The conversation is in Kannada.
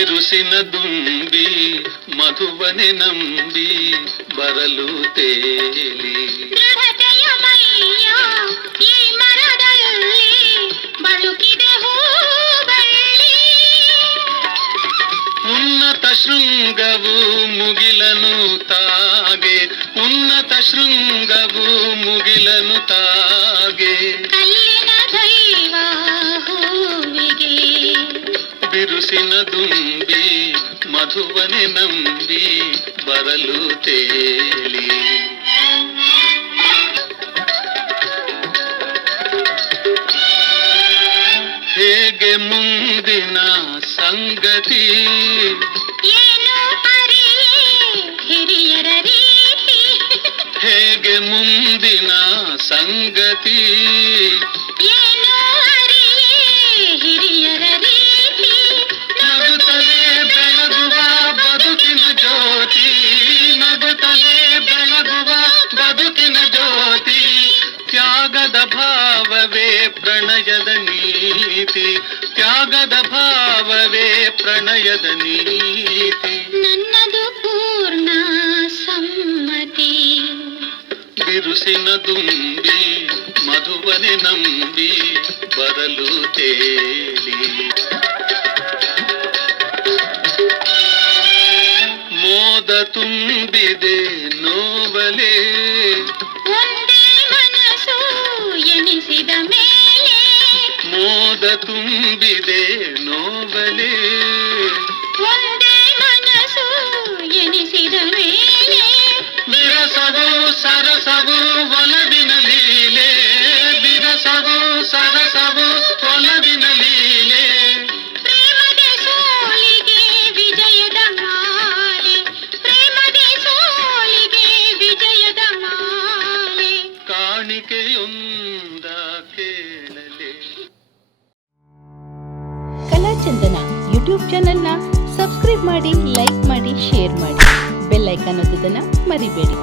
ಬಿರುಸಿನ ದುಂಬಿ ಮಧುವನೆ ನಂಬಿ ಬರಲು ತೇಲಿ ದೃಢತೆಯ ಮೈಯ ಈ ಮರದಲ್ಲಿ ಬಳುಕಿದೆ ಹೂಬಳ್ಳಿ. ಉನ್ನತ ಶೃಂಗವು ಮುಗಿಲನು ತಾಗೆ ಉನ್ನತ ಶೃಂಗವು ಮುಗಿಲನು ತಾಗೆ ಕಲ್ಲಿನ ದೈವ ಹೂವಿಗೆ ಬಿರುಸಿನ ದುಂಬಿ ಮಧುವನೆ ನಂಬಿ ಬರಲು ತೇಲಿ ಹೇಗೆ ಮುಂದಿನ ಸಂಗತಿ ಏನು ಅರಿಯೇ ಹಿರಿಯರ ರೀತಿ. ಹೇಗೆ ಮುಂದಿನ ಸಂಗತಿ ಏನು ಅರಿಯೇ ಹಿರಿಯರ ರೀತಿ. ನಗುತ್ತಲೇ ಬೆಳಗುವ ಬದುಕಿನ ಜ್ಯೋತಿ ನಗುತ್ತಲೇ ಬೆಳಗುವ ಬದುಕಿನ ಜ್ಯೋತಿ ತ್ಯಾಗದ ಭಾವವೇ ಪ್ರಣಯದ ನೀತಿ ತ್ಯಾಗದ ಭಾವವೇ ಪ್ರಣಯದ ನೀತಿ ನನ್ನದು ಪೂರ್ಣ ಸಮ್ಮತಿ. ಬಿರುಸಿನ ದುಂಬಿ ಮಧುವನೆ ನಂಬಿ ಬರಲು ತೇಲಿ ಮೋದ ತುಂಬಿದೆ ನೋವಲೇ ಒಂದೇ ಮನಸ್ಸು ಎನಿಸಿದ ಮೇಲೆ ಮೋದ ತುಂಬಿದೆ ನೋವಲೇ ಒಂದೇ ಮನಸ್ಸು ಎನಿಸಿದ ಮೇಲೆ ಬಿರಸವು ಸರಸವು ಒಲವಿನ ಲೀಲೆ ಬಿರಸವು ಸರಸವು ಒಲವಿನ ಲೀಲೆ ಪ್ರೇಮದ ಸೋಲಿಗೆ ವಿಜಯದ ಮಾಲೆ ಪ್ರೇಮದ ಸೋಲಿಗೆ ವಿಜಯದ ಮಾಲೆ ಕಾಣಿಕೆಯೊಂದ ಕೇಳಲೆ ಕಲಾಚಂದನ ಯೂಟ್ಯೂಬ್ ಚಾನೆಲ್ನ ಸಬ್ಸ್ಕ್ರೈಬ್ ಮಾಡಿ, ಲೈಕ್ ಮಾಡಿ, ಶೇರ್ ಮಾಡಿ. ಬೆಲ್ ಐಕಾನ್ ಒತ್ತೋದನ್ನ ಮರಿಬೇಡಿ.